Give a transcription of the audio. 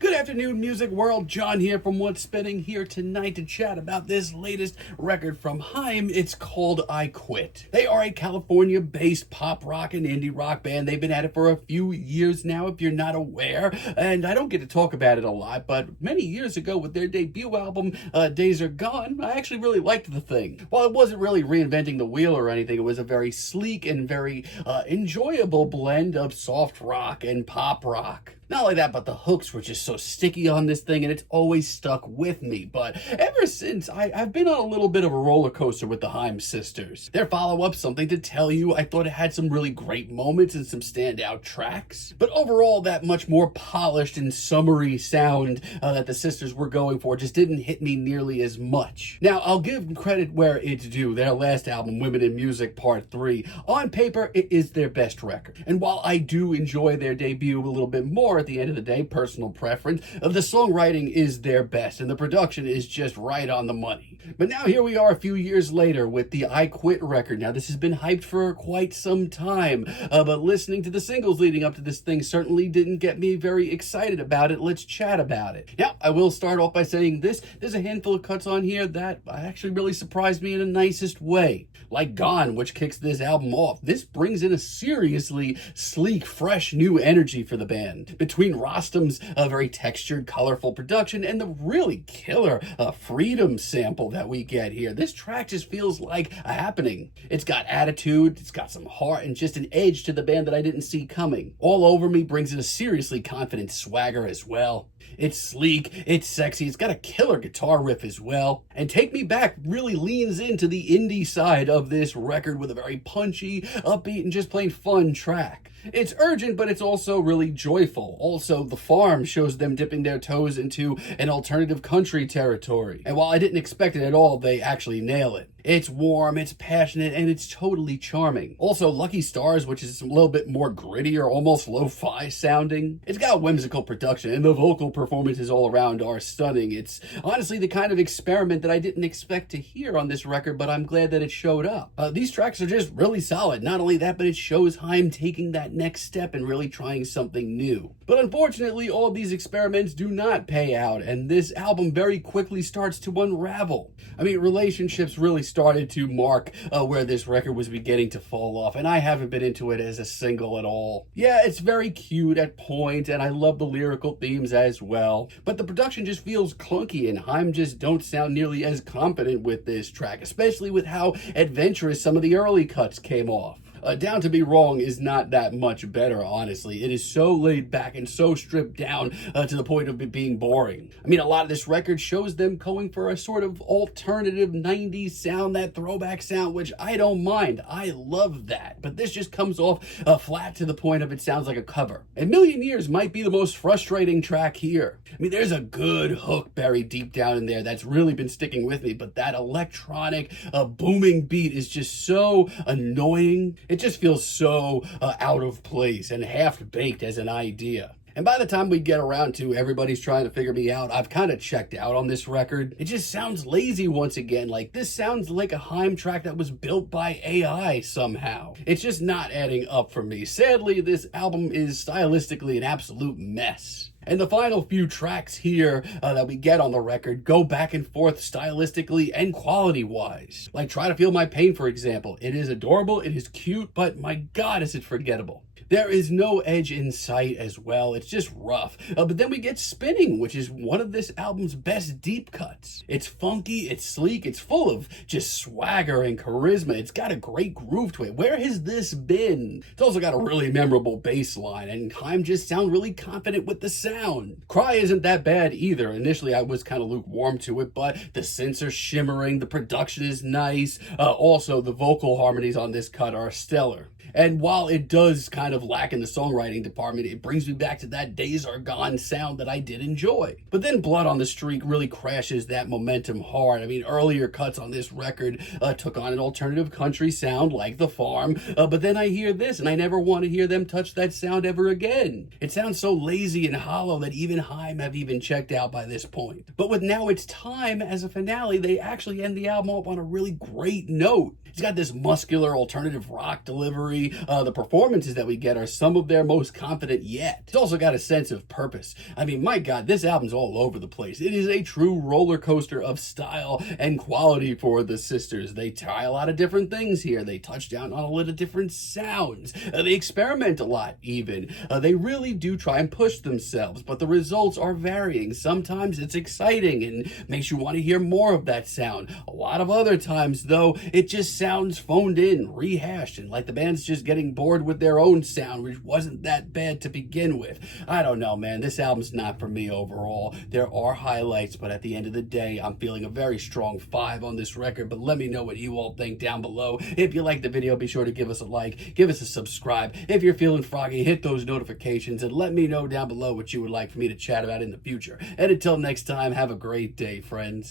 Good afternoon, music world. John here from What's Spinning, here tonight to chat about this latest record from HAIM. It's called I Quit. They are a California-based pop rock and indie rock band. They've been at it for a few years now, if you're not aware. And I don't get to talk about it a lot, but many years ago with their debut album, Days Are Gone, I actually really liked the thing. While it wasn't really reinventing the wheel or anything, it was a very sleek and very enjoyable blend of soft rock and pop rock. Not only that, but the hooks were just so sticky on this thing, and it's always stuck with me. But ever since, I've been on a little bit of a roller coaster with the HAIM sisters. Their follow-up, Something to Tell You, I thought it had some really great moments and some standout tracks. But overall, that much more polished and summery sound that the sisters were going for just didn't hit me nearly as much. Now, I'll give credit where it's due. Their last album, Women in Music Part 3, on paper, it is their best record. And while I do enjoy their debut a little bit more, at the end of the day, personal preference, the songwriting is their best and the production is just right on the money. But now here we are a few years later with the I Quit record. Now this has been hyped for quite some time, but listening to the singles leading up to this thing certainly didn't get me very excited about it. Let's chat about it. Now, I will start off by saying there's a handful of cuts on here that actually really surprised me in the nicest way. Like Gone, which kicks this album off. This brings in a seriously sleek, fresh, new energy for the band. Between Rostam's very textured, colorful production and the really killer Freedom sample that we get here, this track just feels like a happening. It's got attitude, it's got some heart, and just an edge to the band that I didn't see coming. All Over Me brings in a seriously confident swagger as well. It's sleek, it's sexy, it's got a killer guitar riff as well. And Take Me Back really leans into the indie side of this record with a very punchy, upbeat, and just plain fun track. It's urgent, but it's also really joyful. Also, The Farm shows them dipping their toes into an alternative country territory. And while I didn't expect it at all, they actually nail it. It's warm, it's passionate, and it's totally charming. Also, Lucky Stars, which is a little bit more grittier, almost lo-fi sounding. It's got whimsical production, and the vocal performances all around are stunning. It's honestly the kind of experiment that I didn't expect to hear on this record, but I'm glad that it showed up. These tracks are just really solid. Not only that, but it shows HAIM taking that next step and really trying something new. But unfortunately, all of these experiments do not pay out, and this album very quickly starts to unravel. I mean, relationships really started to mark where this record was beginning to fall off, and I haven't been into it as a single at all. Yeah, it's very cute at points, and I love the lyrical themes as well, but the production just feels clunky, and HAIM just don't sound nearly as confident with this track, especially with how adventurous some of the early cuts came off. Down to Be Wrong is not that much better, honestly. It is so laid back and so stripped down to the point of it being boring. I mean, a lot of this record shows them going for a sort of alternative 90s sound, that throwback sound, which I don't mind. I love that. But this just comes off flat to the point of it sounds like a cover. A Million Years might be the most frustrating track here. I mean, there's a good hook buried deep down in there that's really been sticking with me, but that electronic, booming beat is just so annoying. It just feels so out of place and half-baked as an idea. And by the time we get around to Everybody's Trying to Figure Me Out, I've kind of checked out on this record. It just sounds lazy once again. Like, this sounds like a HAIM track that was built by AI somehow. It's just not adding up for me. Sadly, this album is stylistically an absolute mess. And the final few tracks here that we get on the record go back and forth stylistically and quality-wise. Like Try to Feel My Pain, for example. It is adorable, it is cute, but my God, is it forgettable. There is no edge in sight as well. It's just rough. But then we get Spinning, which is one of this album's best deep cuts. It's funky, it's sleek, it's full of just swagger and charisma. It's got a great groove to it. Where has this been? It's also got a really memorable bass line, and HAIM just sound really confident with the sound. Cry isn't that bad either. Initially, I was kind of lukewarm to it, but the synths are shimmering, the production is nice. Also, the vocal harmonies on this cut are stellar. And while it does kind of lack in the songwriting department, it brings me back to that Days Are Gone sound that I did enjoy. But then Blood on the Streak really crashes that momentum hard. I mean, earlier cuts on this record took on an alternative country sound like The Farm, but then I hear this and I never want to hear them touch that sound ever again. It sounds so lazy and hollow that even HAIM have even checked out by this point. But with Now It's Time as a finale, they actually end the album off on a really great note. He's got this muscular alternative rock delivery. The performances that we get are some of their most confident yet. He's also got a sense of purpose. I mean, my God, this album's all over the place. It is a true roller coaster of style and quality for the sisters. They try a lot of different things here. They touch down on a lot of different sounds. They experiment a lot, even. They really do try and push themselves, but the results are varying. Sometimes it's exciting and makes you want to hear more of that sound. A lot of other times, though, it just sounds phoned in, rehashed, and like the band's just getting bored with their own sound, which wasn't that bad to begin with. I don't know, man. This album's not for me overall. There are highlights, but at the end of the day, I'm feeling a very strong 5 on this record. But let me know what you all think down below. If you liked the video, be sure to give us a like, give us a subscribe. If you're feeling froggy, hit those notifications and let me know down below what you would like for me to chat about in the future. And until next time, have a great day, friends.